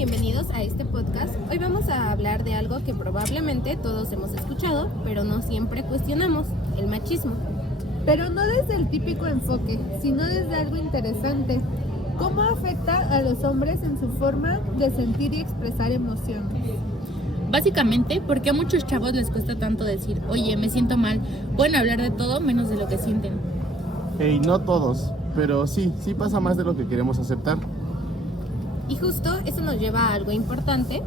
bienvenidos a este podcast. Hoy vamos a hablar de algo que probablemente todos hemos escuchado, pero no siempre cuestionamos, el machismo. Pero no desde el típico enfoque, sino desde algo interesante. ¿Cómo afecta a los hombres en su forma de sentir y expresar emociones? Básicamente, porque a muchos chavos les cuesta tanto decir, oye, me siento mal, pueden hablar de todo menos de lo que sienten. Hey, no todos, pero sí pasa más de lo que queremos aceptar. Y justo eso nos lleva a algo importante.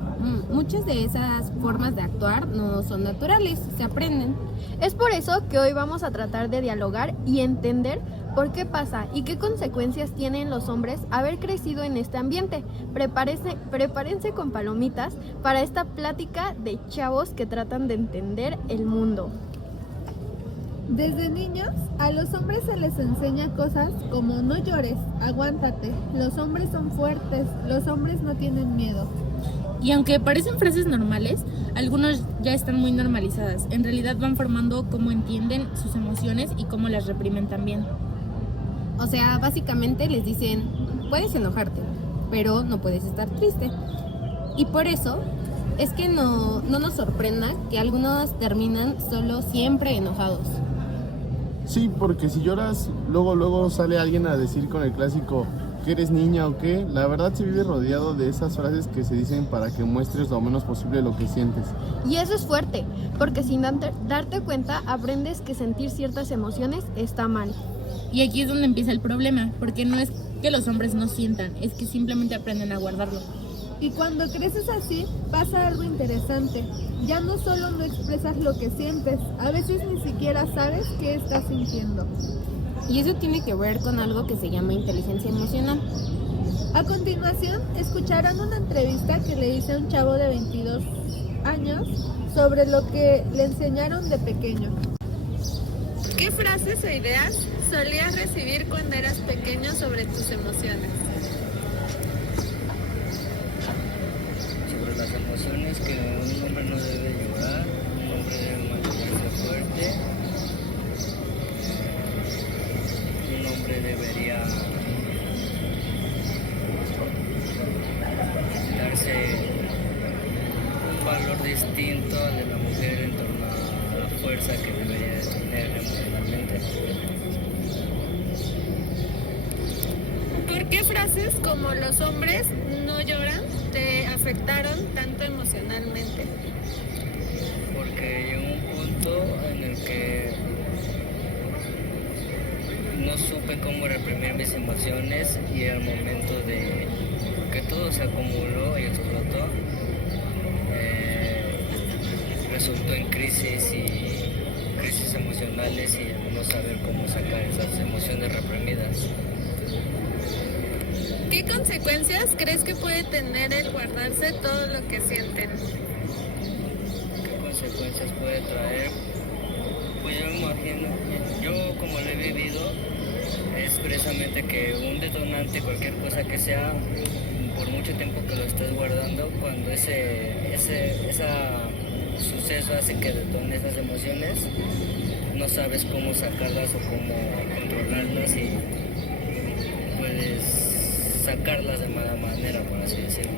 Muchas de esas formas de actuar no son naturales, se aprenden. Es por eso que hoy vamos a tratar de dialogar y entender por qué pasa y qué consecuencias tienen los hombres haber crecido en este ambiente. Prepárense con palomitas para esta plática de chavos que tratan de entender el mundo. Desde niños, a los hombres se les enseña cosas como no llores, aguántate, los hombres son fuertes, los hombres no tienen miedo. Y aunque parecen frases normales, algunos ya están muy normalizadas. En realidad van formando cómo entienden sus emociones y cómo las reprimen también. O sea, básicamente les dicen, puedes enojarte, pero no puedes estar triste. Y por eso es que no nos sorprenda que algunos terminan solo siempre enojados. Sí, porque si lloras, luego sale alguien a decir con el clásico que eres niña o qué. La verdad se vive rodeado de esas frases que se dicen para que muestres lo menos posible lo que sientes. Y eso es fuerte, porque sin darte cuenta aprendes que sentir ciertas emociones está mal. Y aquí es donde empieza el problema, porque no es que los hombres no sientan, es que simplemente aprenden a guardarlo. Y cuando creces así, pasa algo interesante. Ya no solo no expresas lo que sientes, a veces ni siquiera sabes qué estás sintiendo. Y eso tiene que ver con algo que se llama inteligencia emocional. A continuación, escucharán una entrevista que le hice a un chavo de 22 años sobre lo que le enseñaron de pequeño. ¿Qué frases o ideas solías recibir cuando eras pequeño sobre tus emociones? Sobre las emociones, que un hombre no debe llorar, un hombre debe mantenerse fuerte, un hombre debería darse un valor distinto al de la mujer en torno a la fuerza que debería tener emocionalmente. ¿Por qué frases como los hombres no lloran te afectaron tanto emocionalmente? Porque llegó un punto en el que no supe cómo reprimir mis emociones y al momento de que todo se acumuló y explotó, resultó en crisis emocionales y no saber cómo sacar esas emociones reprimidas. ¿Qué consecuencias crees que puede tener el guardarse todo lo que sienten? ¿Qué consecuencias puede traer? Pues yo imagino, yo como lo he vivido, es precisamente que un detonante, cualquier cosa que sea, por mucho tiempo que lo estés guardando, cuando ese suceso hace que detone esas emociones, no sabes cómo sacarlas o cómo controlarlas y puedes sacarlas de mala manera, por así decirlo.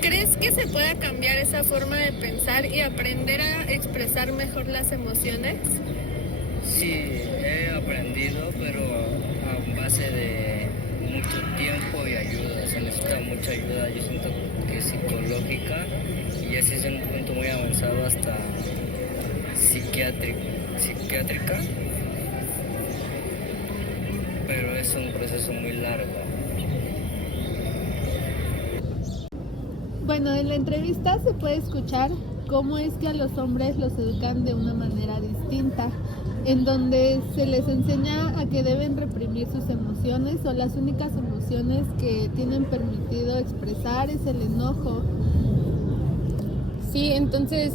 ¿Crees que se pueda cambiar esa forma de pensar y aprender a expresar mejor las emociones? Sí, he aprendido, pero a base de mucho tiempo y ayuda. Se necesita mucha ayuda, yo siento que psicológica, y así es un punto muy avanzado hasta psiquiátrica, pero es un proceso muy largo. Bueno, en la entrevista se puede escuchar cómo es que a los hombres los educan de una manera distinta, en donde se les enseña a que deben reprimir sus emociones o las únicas emociones que tienen permitido expresar es el enojo. Sí, entonces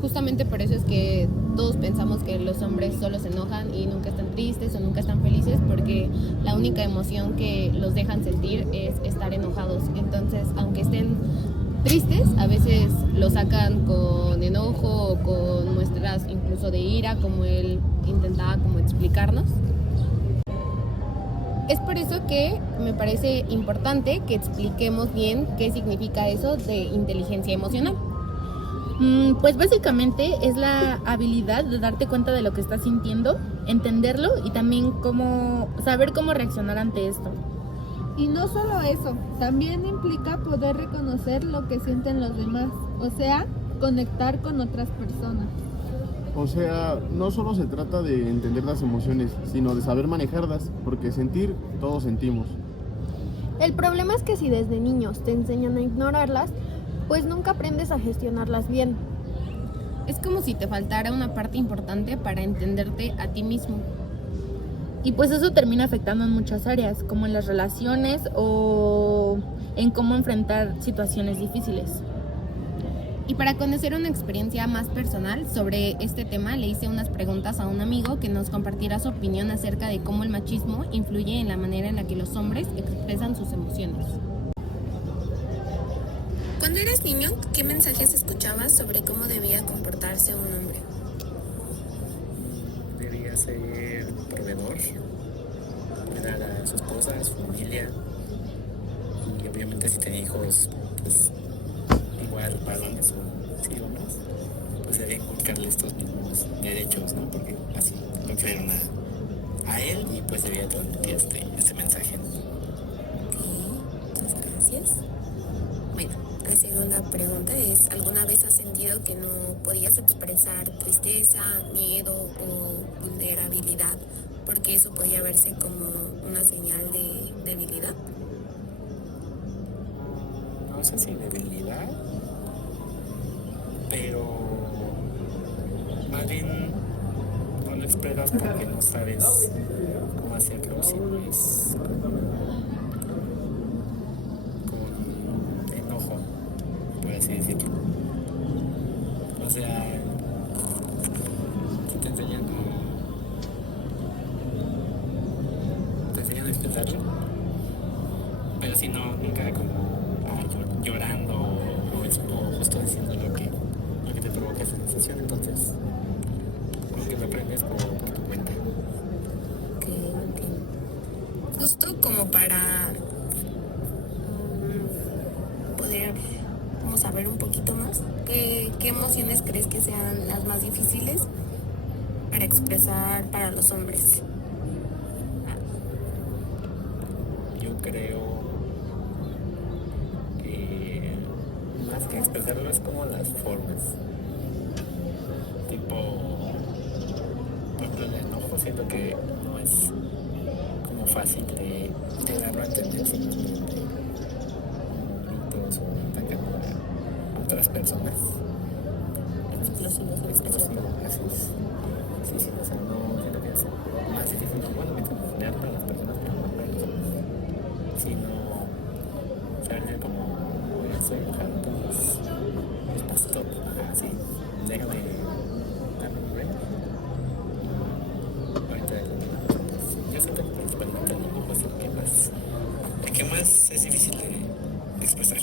justamente por eso es que todos pensamos que los hombres solo se enojan y nunca están tristes o nunca están felices, porque la única emoción que los dejan sentir es estar enojados. Entonces, aunque estén tristes, a veces lo sacan con enojo o con muestras incluso de ira, como él intentaba como explicarnos. Es por eso que me parece importante que expliquemos bien qué significa eso de inteligencia emocional. Pues básicamente es la habilidad de darte cuenta de lo que estás sintiendo, entenderlo y también saber cómo reaccionar ante esto. Y no solo eso, también implica poder reconocer lo que sienten los demás, o sea, conectar con otras personas. O sea, no solo se trata de entender las emociones, sino de saber manejarlas, porque sentir, todos sentimos. El problema es que si desde niños te enseñan a ignorarlas, pues nunca aprendes a gestionarlas bien. Es como si te faltara una parte importante para entenderte a ti mismo. Y pues eso termina afectando en muchas áreas, como en las relaciones o en cómo enfrentar situaciones difíciles. Y para conocer una experiencia más personal sobre este tema, le hice unas preguntas a un amigo que nos compartirá su opinión acerca de cómo el machismo influye en la manera en la que los hombres expresan sus emociones. Cuando eras niño, ¿qué mensajes escuchabas sobre cómo debía comportarse un hombre? Debía ser proveedor, cuidar a su esposa, a su familia, y obviamente si tenía hijos, pues igual varones o sí, hombres, pues debía inculcarle estos mismos derechos, ¿no? Porque así lo crearon a él y pues debía transmitir este mensaje, ¿no? Ok, gracias. Bueno, la segunda pregunta es, ¿alguna vez has sentido que no podías expresar tristeza, miedo o vulnerabilidad? Porque eso podía verse como una señal de debilidad. No sé si debilidad, pero más bien no lo expresas porque no sabes cómo hacerlo, sino es con enojo, por así decirlo. O sea, si te enseñan a expresarlo, pero si no, nunca como llorando o justo diciendo lo que te provoca esa sensación, entonces como que lo aprendes por tu cuenta. Ok, entiendo. Justo como para poder saber un poquito más, ¿qué emociones crees que sean las más difíciles para expresar para los hombres? Yo creo que más que expresarlo es como las formas. Tipo, por ejemplo, el enojo siento que no es como fácil de darlo a entender, sino mediante gritos o atacando a otras personas. Explosivo, así es. Sí, o sea, no siento que es más difícil, bueno, enseñar para las personas, pero no para los hombres. Sino saber como, oye, estoy enojado, pues stop, así, déjame darme un break. Ahorita yo siento que principalmente el enojo es el que más es difícil de expresar.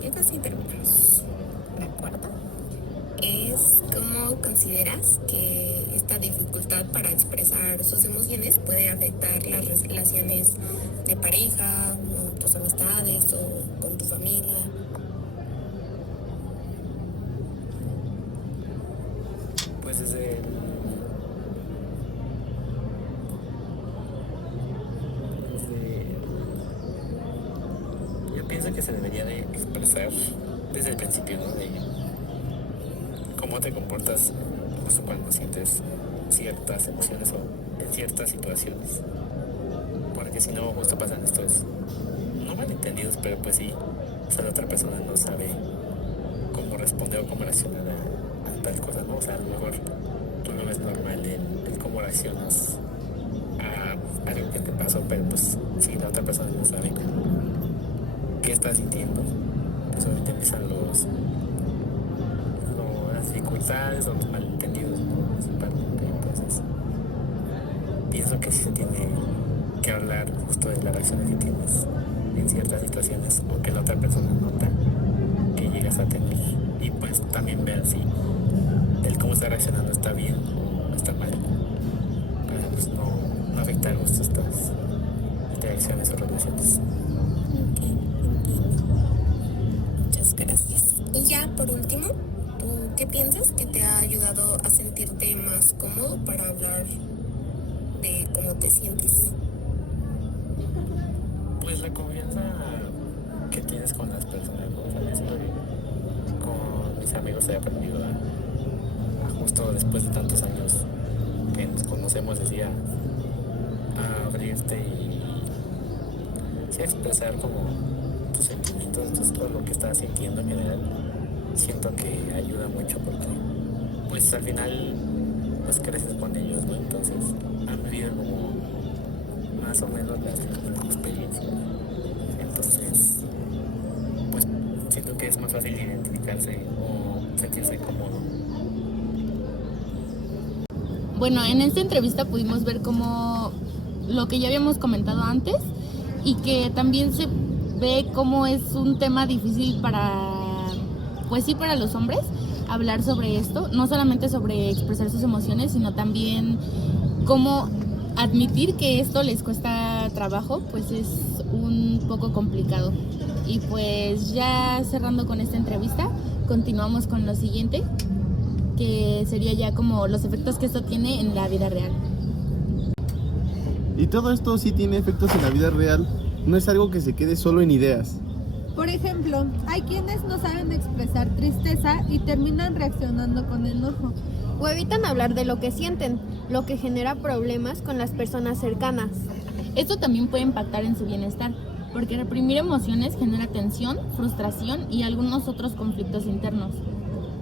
Y casi terminamos. ¿De acuerdo? Es cómo consideras que esta dificultad para expresar sus emociones puede afectar las relaciones de pareja, o tus amistades o con tu familia. Pues yo pienso que se debería de expresar desde el principio, ¿no? De cómo te comportas justo cuando sientes ciertas emociones o en ciertas situaciones. Porque si no, justo pasan estos, no malentendidos, pero pues sí, o sea, la otra persona no sabe cómo responder o cómo reaccionar a tal cosa, ¿no? O sea, a lo mejor tú lo ves normal el cómo reaccionas a algo que te pasó, pero pues si la otra persona no sabe qué estás sintiendo, pues obviamente empiezan las dificultades o los malentendidos, ¿no? Principalmente. Entonces pienso que sí se tiene que hablar justo de las reacciones que tienes en ciertas situaciones o que la otra persona nota que llegas a tener, y pues también ver si el cómo está reaccionando está bien o está mal, para pues no emociones o relaciones. Ok, entiendo. Muchas gracias. Y ya por último, ¿tú qué piensas que te ha ayudado a sentirte más cómodo para hablar de cómo te sientes? Pues la confianza que tienes con las personas, ¿no? ¿Sabes? Con mis amigos he aprendido a justo después de tantos años que nos conocemos, decía, a abrirte y sí, a expresar como tus sentimientos, todo lo que estás sintiendo en general. Siento que ayuda mucho porque pues al final pues creces con ellos, ¿no? Entonces han vivido como más o menos las mismas experiencias. Entonces pues siento que es más fácil identificarse o sentirse cómodo. Bueno, en esta entrevista pudimos ver como lo que ya habíamos comentado antes y que también se ve cómo es un tema difícil pues sí, para los hombres hablar sobre esto, no solamente sobre expresar sus emociones, sino también cómo admitir que esto les cuesta trabajo, pues es un poco complicado. Y pues ya cerrando con esta entrevista, continuamos con lo siguiente, que sería ya como los efectos que esto tiene en la vida real. Y todo esto sí tiene efectos en la vida real, no es algo que se quede solo en ideas. Por ejemplo, hay quienes no saben expresar tristeza y terminan reaccionando con enojo. O evitan hablar de lo que sienten, lo que genera problemas con las personas cercanas. Esto también puede impactar en su bienestar, porque reprimir emociones genera tensión, frustración y algunos otros conflictos internos.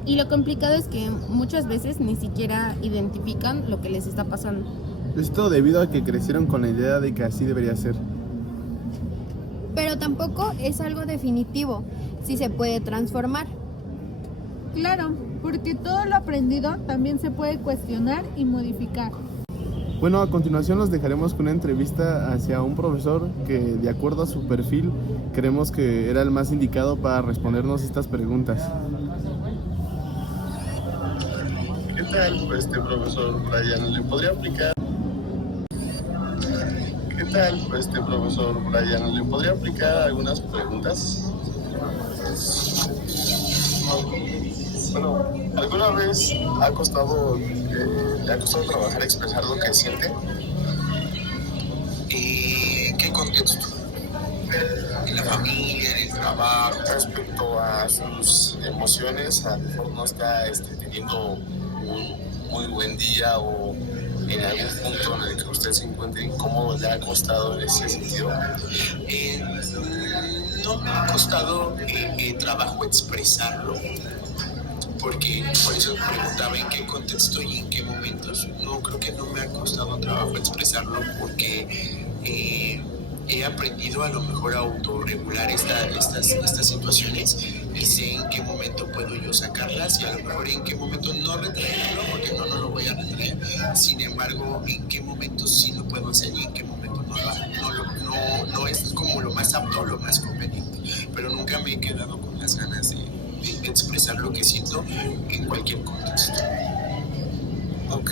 Y lo complicado es que muchas veces ni siquiera identifican lo que les está pasando. Esto debido a que crecieron con la idea de que así debería ser. Pero tampoco es algo definitivo, si se puede transformar. Claro, porque todo lo aprendido también se puede cuestionar y modificar. Bueno, a continuación los dejaremos con una entrevista hacia un profesor que, de acuerdo a su perfil, creemos que era el más indicado para respondernos estas preguntas. ¿Qué tal, profesor Brian? ¿Le podría aplicar? ¿Qué tal, profesor Brian? ¿Le podría aplicar algunas preguntas? Bueno, ¿alguna vez le ha costado trabajar, expresar lo que siente? ¿En qué contexto? ¿En la familia, en el trabajo? Respecto a sus emociones, a lo mejor no está teniendo un muy buen día o en algún punto en el que usted se encuentre incómodo, ¿le ha costado en ese sentido? No me ha costado trabajo expresarlo, porque por eso preguntaba en qué contexto y en qué momentos. No, creo que no me ha costado trabajo expresarlo porque he aprendido a lo mejor a autorregular estas situaciones y sé en qué momento puedo yo sacarlas y a lo mejor en qué momento no retraerlo, porque no lo voy a retraer. Sin embargo, en qué momento sí lo puedo hacer y en qué momento no es como lo más apto o lo más conveniente. Pero nunca me he quedado con las ganas de expresar lo que siento en cualquier contexto. Ok,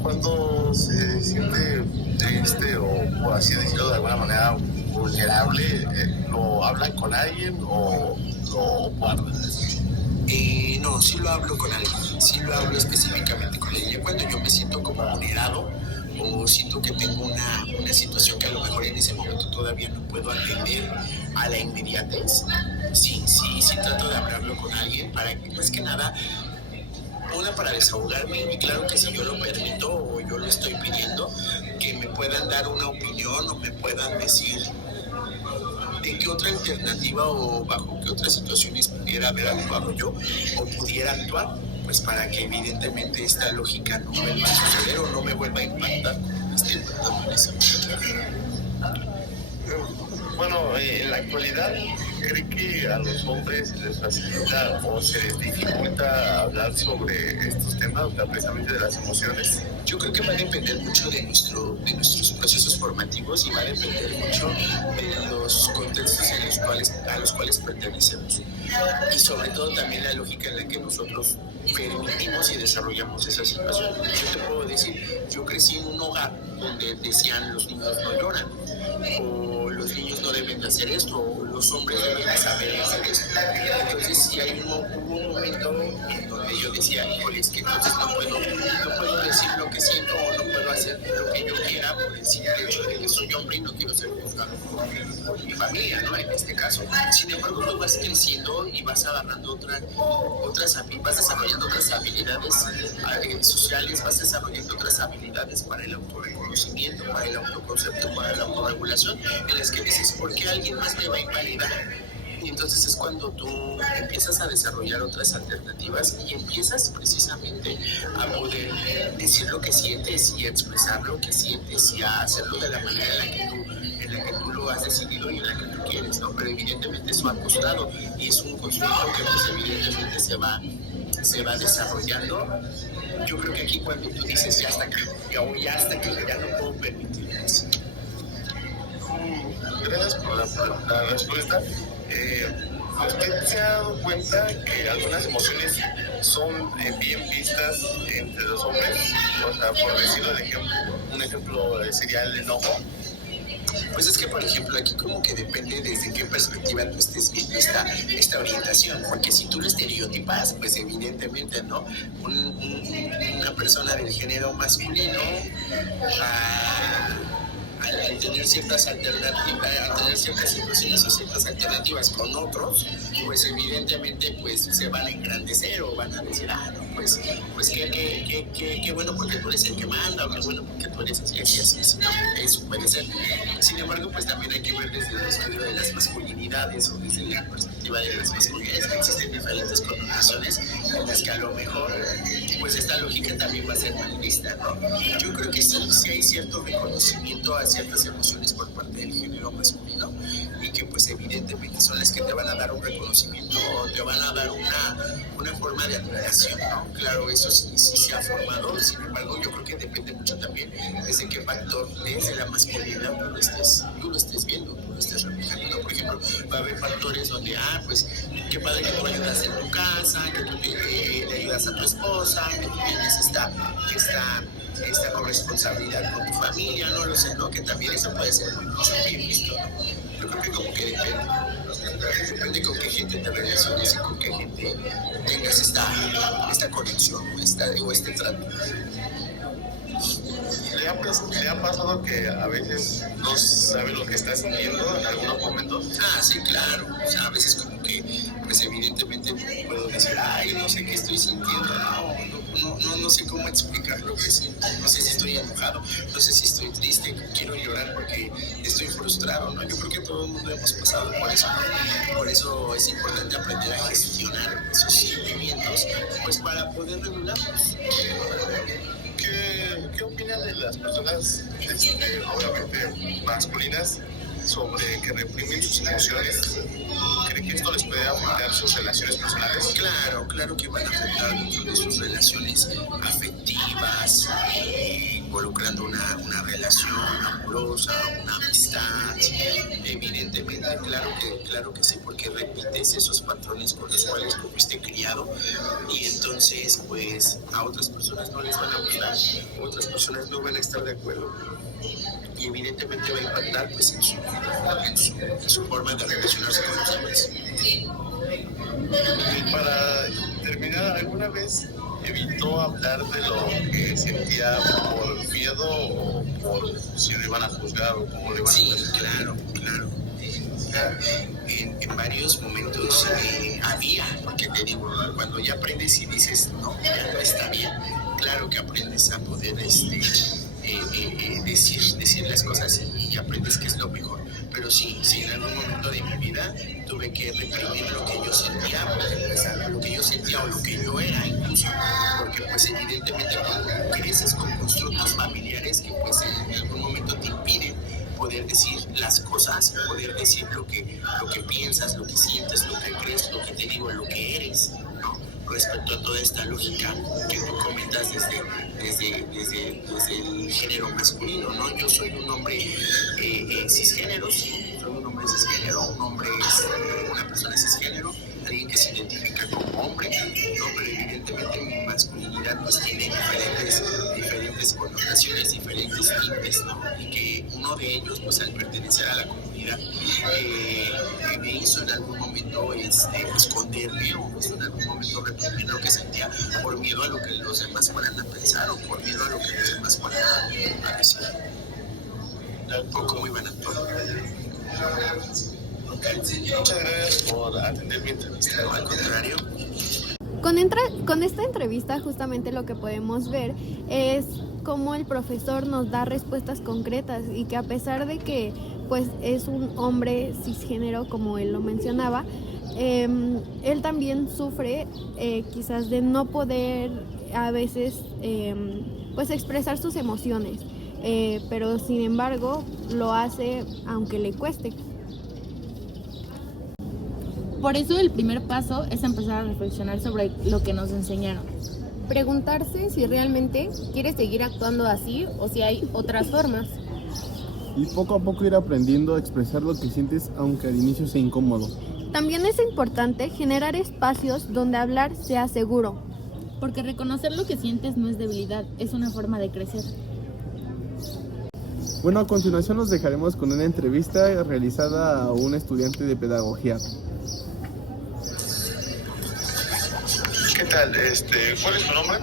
cuando se siente triste o por así decirlo de alguna manera vulnerable, ¿lo hablan con alguien o lo guardan? No, sí lo hablo con alguien, sí lo hablo específicamente con ella. Cuando yo me siento como vulnerado o siento que tengo una situación que a lo mejor en ese momento todavía no puedo atender a la inmediatez, sí trato de hablarlo con alguien para que, más que nada, para desahogarme, y claro que si yo lo permito o yo lo estoy pidiendo, que me puedan dar una opinión o me puedan decir de qué otra alternativa o bajo qué otras situaciones pudiera haber actuado yo o pudiera actuar, pues para que evidentemente esta lógica no vuelva a suceder o no me vuelva a impactar como me esté impactando en ese momento. Bueno, en la actualidad, ¿cree que a los hombres se les facilita o se les dificulta hablar sobre estos temas, precisamente de las emociones? Yo creo que va a depender mucho de nuestros procesos formativos y va a depender mucho de los contextos en los cuales a los cuales pertenecemos. Y sobre todo también la lógica en la que nosotros permitimos y desarrollamos esa situación. Yo te puedo decir, yo crecí en un hogar donde decían los niños no lloran, o los niños no deben de hacer esto, o los hombres deben de saber hacer esto. Entonces sí hubo un momento en donde yo decía, híjole, es que entonces no puedo decir lo que siento, o no puedo hacer lo que yo quiera por el simple hecho de que soy hombre y no quiero ser juzgado por mi familia, ¿no? En este caso. Sin embargo, tú vas creciendo y vas agarrando vas desarrollando otras habilidades sociales, vas desarrollando otras habilidades para el autorreconocimiento, para el autoconcepto, para la autorregulación, en las que dices, ¿por qué alguien más me va a invalidar? Y entonces es cuando tú empiezas a desarrollar otras alternativas y empiezas precisamente a poder decir lo que sientes y a expresar lo que sientes y a hacerlo de la manera en la que tú lo has decidido y en la que tú quieres, ¿no? Pero evidentemente eso ha costado y es un constructo que pues evidentemente se va desarrollando. Yo creo que aquí cuando tú dices ya hasta acá, ya no puedo permitir eso. Gracias por la respuesta. ¿Usted se ha dado cuenta que algunas emociones son bien vistas entre los hombres? O sea, por decirlo de ejemplo, un ejemplo sería el enojo. Pues es que, por ejemplo, aquí como que depende desde qué perspectiva tú estés viendo esta orientación, porque si tú lo estereotipas, pues evidentemente, ¿no? Una persona del género masculino al tener ciertas alternativas, al tener ciertas situaciones o ciertas alternativas con otros, pues evidentemente pues se van a engrandecer o van a decir, no, pues qué bueno porque tú eres el que manda, o qué bueno porque tú eres así, ¿no? Eso puede ser. Sin embargo, pues también hay que ver desde el estudio de las masculinidades o desde la perspectiva de las masculinidades, que existen diferentes connotaciones en las que a lo mejor pues esta lógica también va a ser mal vista, ¿no? Yo creo que sí hay cierto reconocimiento a ciertas emociones por parte del género masculino y que pues evidentemente son las que te van a dar un reconocimiento o te van a dar una forma de admiración, ¿no? Claro, eso sí se ha formado, sin embargo yo creo que depende mucho también desde qué factor desde la masculinidad tú lo estés viendo, tú lo estés reflejando, ¿no? Por ejemplo, va a haber factores donde, pues qué padre que tú ayudas en tu casa, que tú le ayudas a tu esposa, que tú tienes esta corresponsabilidad con tu familia, no lo sé, ¿no? Que también eso puede ser muy bien visto, ¿no? Yo creo que como que depende con qué gente te relaciones y con qué gente tengas esta conexión o este trato. ¿Le ha pasado que a veces no sabe lo que está sintiendo en algunos momentos? Sí, claro. O sea, a veces como que, pues evidentemente puedo decir, no sé qué estoy sintiendo, no sé cómo explicar lo que siento. No sé si estoy enojado, no sé si estoy triste, quiero llorar porque estoy frustrado, ¿no? Yo creo que todo el mundo hemos pasado por eso, ¿no? Por eso es importante aprender a gestionar esos sentimientos, pues para poder regularlos. ¿Qué opinan de las personas, obviamente masculinas, sobre que reprimen sus emociones? ¿Creen que esto les puede afectar sus relaciones personales? Claro que van a afectar dentro de sus relaciones afectivas, involucrando una relación amorosa, una amistad. Evidentemente, claro que sí, porque repites esos patrones con los cuales tú fuiste criado y entonces pues a otras personas no les van a gustar, otras personas no van a estar de acuerdo. Y evidentemente va a impactar pues, en su forma de relacionarse con los demás. Y para terminar, ¿alguna vez evitó hablar de lo que sentía por miedo o por si lo iban a juzgar o cómo lo iban a hacer? Sí, claro. En varios momentos había, porque te digo, cuando ya aprendes y dices, no, ya no está bien, claro que aprendes a poder decir las cosas y aprendes que es lo mejor. Pero sí, en algún momento de mi vida tuve que reprimir lo que yo sentía, lo que yo sentía o lo que yo era incluso, porque pues evidentemente cuando creces con constructos familiares que pues en algún momento te impiden poder decir las cosas, poder decir lo que piensas, lo que sientes, lo que crees, lo que te digo, lo que eres, ¿no? Respecto a toda esta lógica que tú comentas desde el género masculino, ¿no? Yo soy un hombre cisgénero, sí, soy un hombre cisgénero, un hombre sexualidad pues tiene diferentes connotaciones, diferentes tintes, ¿no? Y que uno de ellos, pues al pertenecer a la comunidad, me hizo en algún momento esconderme o en algún momento reprimir lo que sentía por miedo a lo que los demás fueran a pensar o por miedo a lo que los demás fueran a decir o cómo iban a actuar. Muchas gracias por atender mi entrevista. No, al contrario. Con esta entrevista justamente lo que podemos ver es cómo el profesor nos da respuestas concretas y que a pesar de que pues es un hombre cisgénero como él lo mencionaba, él también sufre quizás de no poder a veces pues expresar sus emociones, pero sin embargo lo hace aunque le cueste. Por eso el primer paso es empezar a reflexionar sobre lo que nos enseñaron. Preguntarse si realmente quieres seguir actuando así o si hay otras formas. Y poco a poco ir aprendiendo a expresar lo que sientes, aunque al inicio sea incómodo. También es importante generar espacios donde hablar sea seguro. Porque reconocer lo que sientes no es debilidad, es una forma de crecer. Bueno, a continuación nos dejaremos con una entrevista realizada a un estudiante de pedagogía. ¿Qué tal? ¿Cuál es tu nombre?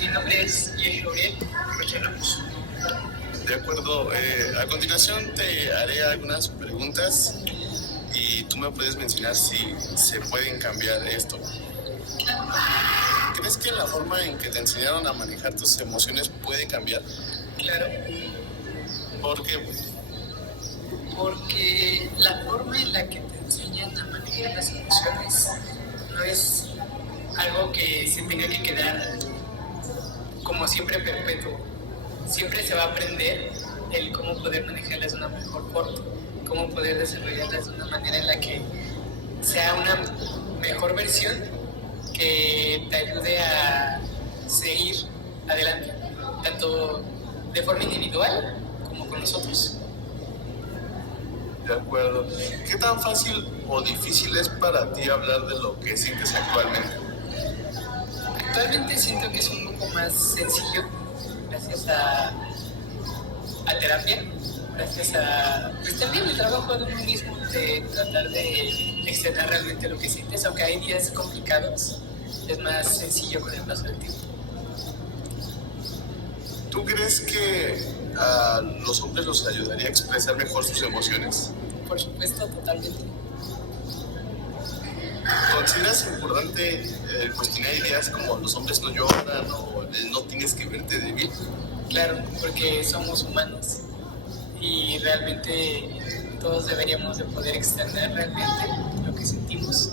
Mi nombre es Diego Gabriel Ramos. De acuerdo. A continuación te haré algunas preguntas y tú me puedes mencionar si se pueden cambiar esto. ¿Crees que la forma en que te enseñaron a manejar tus emociones puede cambiar? Claro. ¿Por qué? Porque la forma en la que te enseñan a manejar las emociones no es algo que se tenga que quedar como siempre perpetuo. Siempre se va a aprender el cómo poder manejarlas de una mejor forma, cómo poder desarrollarlas de una manera en la que sea una mejor versión que te ayude a seguir adelante, tanto de forma individual como con nosotros. De acuerdo. ¿Qué tan fácil o difícil es para ti hablar de lo que sientes actualmente? Actualmente siento que es un poco más sencillo gracias a terapia, gracias a pues también el trabajo de uno mismo de tratar de externar realmente lo que sientes, aunque hay días complicados, es más sencillo con el paso del tiempo. ¿Tú crees que a los hombres los ayudaría a expresar mejor sus emociones? Por supuesto, totalmente. ¿Consideras importante cuestionar ideas como los hombres no lloran o no tienes que verte débil? Claro, porque somos humanos y realmente todos deberíamos de poder extender realmente lo que sentimos,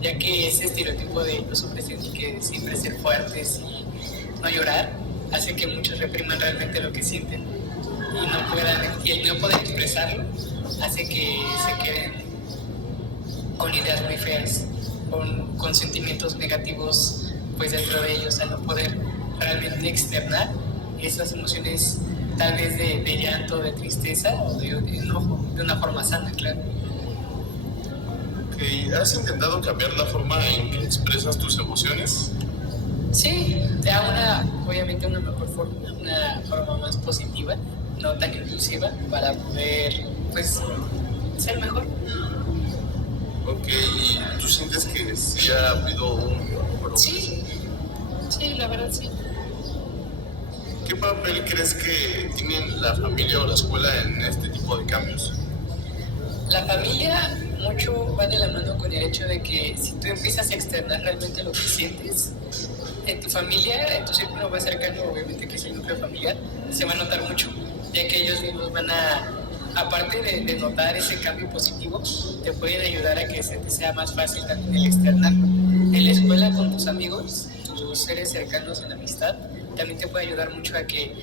ya que ese estereotipo de los hombres tienen que siempre ser fuertes y no llorar hace que muchos repriman realmente lo que sienten y el no poder expresarlo hace que se queden con ideas muy feas, con sentimientos negativos pues dentro de ellos, al no poder realmente externar esas emociones tal vez de llanto, de tristeza o de enojo, de una forma sana, claro. Okay. ¿Has intentado cambiar la forma en que expresas tus emociones? Sí, te da obviamente una mejor forma, una forma más positiva, no tan impulsiva, para poder pues ser mejor. Ok, ¿y tú sientes que sí ha habido un progreso? Sí, la verdad sí. ¿Qué papel crees que tienen la familia o la escuela en este tipo de cambios? La familia mucho va de la mano con el hecho de que si tú empiezas a externar realmente lo que sientes, en tu familia, en tu círculo más cercano, obviamente que es el núcleo familiar, se va a notar mucho, ya que ellos mismos van a, aparte de notar ese cambio positivo, te pueden ayudar a que se te sea más fácil también el externarlo. En la escuela con tus amigos, tus seres cercanos en la amistad, también te puede ayudar mucho a que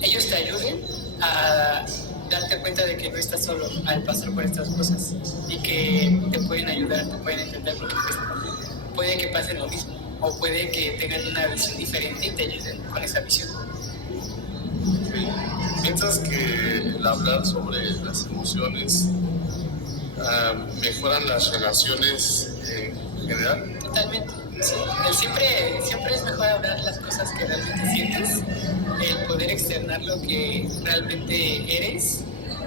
ellos te ayuden a darte cuenta de que no estás solo al pasar por estas cosas y que te pueden ayudar, te pueden entender, porque pues, puede que pasen lo mismo o puede que tengan una visión diferente y te ayuden con esa visión. Okay. ¿Piensas que el hablar sobre las emociones mejoran las relaciones en general? Totalmente, sí. Siempre es mejor hablar las cosas que realmente sientes, el poder externar lo que realmente eres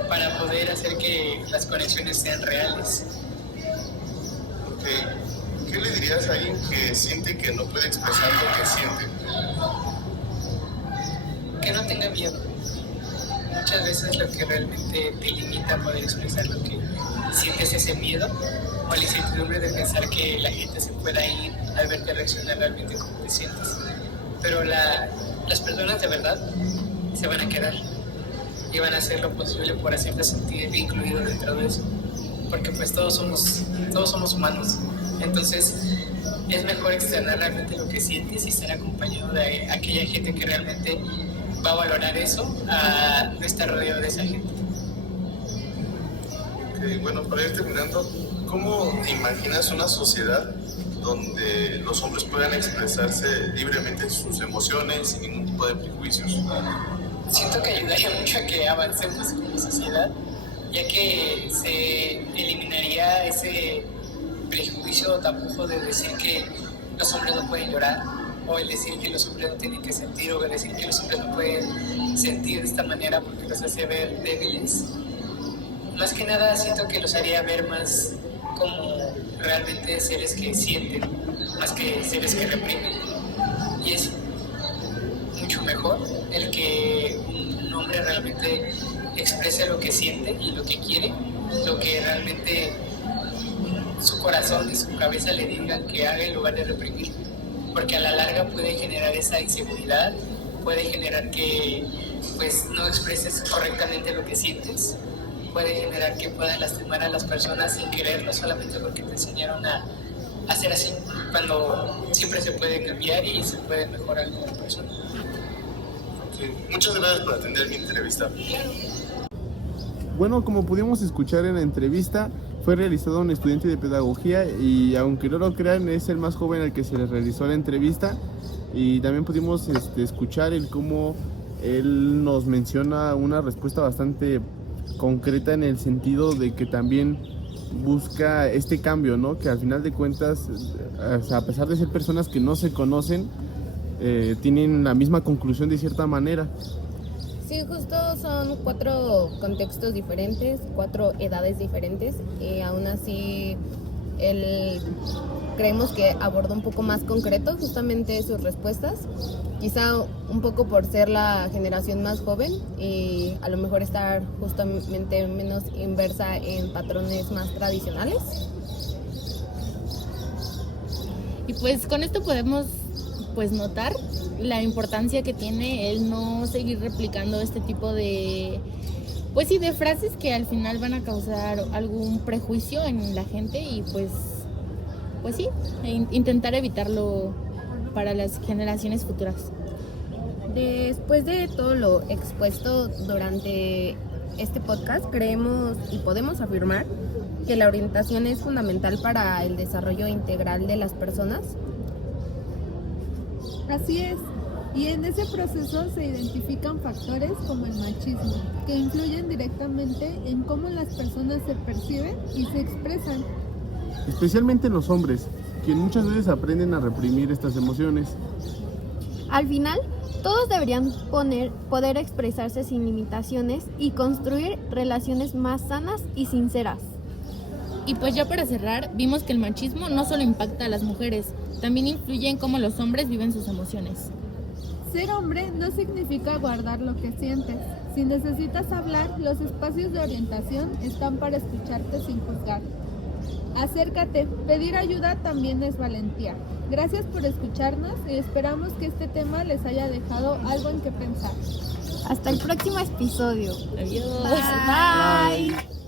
para poder hacer que las conexiones sean reales. Ok. ¿Qué le dirías a alguien que siente que no puede expresar lo que siente? Que no tenga miedo. Muchas veces lo que realmente te limita a poder expresar lo que sientes es ese miedo o la incertidumbre de pensar que la gente se pueda ir al verte reaccionar realmente como te sientes. Pero las personas de verdad se van a quedar y van a hacer lo posible por hacerte sentir incluido dentro de eso, porque pues todos somos humanos. Entonces es mejor externar realmente lo que sientes y estar acompañado de aquella gente que realmente va a valorar eso, a no estar rodeado de esa gente. Ok, bueno, para ir terminando, ¿cómo imaginas una sociedad donde los hombres puedan expresarse libremente sus emociones sin ningún tipo de prejuicios? Siento que ayudaría mucho a que avancemos como sociedad, ya que se eliminaría ese prejuicio o tapujo de decir que los hombres no pueden llorar, o el decir que los hombres no tienen que sentir, o el decir que los hombres no pueden sentir de esta manera porque los hace ver débiles. Más que nada siento que los haría ver más como realmente seres que sienten, más que seres que reprimen. Y es mucho mejor el que un hombre realmente exprese lo que siente y lo que quiere, lo que realmente su corazón y su cabeza le digan que haga en lugar de reprimir, porque a la larga puede generar esa inseguridad, puede generar que pues no expreses correctamente lo que sientes, puede generar que puedan lastimar a las personas sin quererlo, solamente porque te enseñaron a hacer así, cuando siempre se puede cambiar y se puede mejorar como persona. Sí. Muchas gracias por atender mi entrevista. Bueno, como pudimos escuchar en la entrevista, fue realizado un estudiante de pedagogía y aunque no lo crean, es el más joven al que se le realizó la entrevista, y también pudimos escuchar el cómo él nos menciona una respuesta bastante concreta en el sentido de que también busca este cambio, ¿no? Que al final de cuentas, a pesar de ser personas que no se conocen, tienen la misma conclusión de cierta manera. Sí, justo son 4 contextos diferentes, 4 edades diferentes, y aún así él creemos que abordó un poco más concreto justamente sus respuestas, quizá un poco por ser la generación más joven y a lo mejor estar justamente menos inversa en patrones más tradicionales. Y pues con esto podemos pues notar la importancia que tiene el no seguir replicando este tipo de pues sí, de frases que al final van a causar algún prejuicio en la gente, y pues sí, intentar evitarlo para las generaciones futuras. Después de todo lo expuesto durante este podcast, creemos y podemos afirmar que la orientación es fundamental para el desarrollo integral de las personas. Así es, y en ese proceso se identifican factores como el machismo, que influyen directamente en cómo las personas se perciben y se expresan. Especialmente los hombres, que muchas veces aprenden a reprimir estas emociones. Al final, todos deberían poder expresarse sin limitaciones y construir relaciones más sanas y sinceras. Y pues ya para cerrar, vimos que el machismo no solo impacta a las mujeres, también influye en cómo los hombres viven sus emociones. Ser hombre no significa guardar lo que sientes. Si necesitas hablar, los espacios de orientación están para escucharte sin juzgar. Acércate, pedir ayuda también es valentía. Gracias por escucharnos y esperamos que este tema les haya dejado algo en que pensar. Hasta el próximo episodio. Adiós. Bye.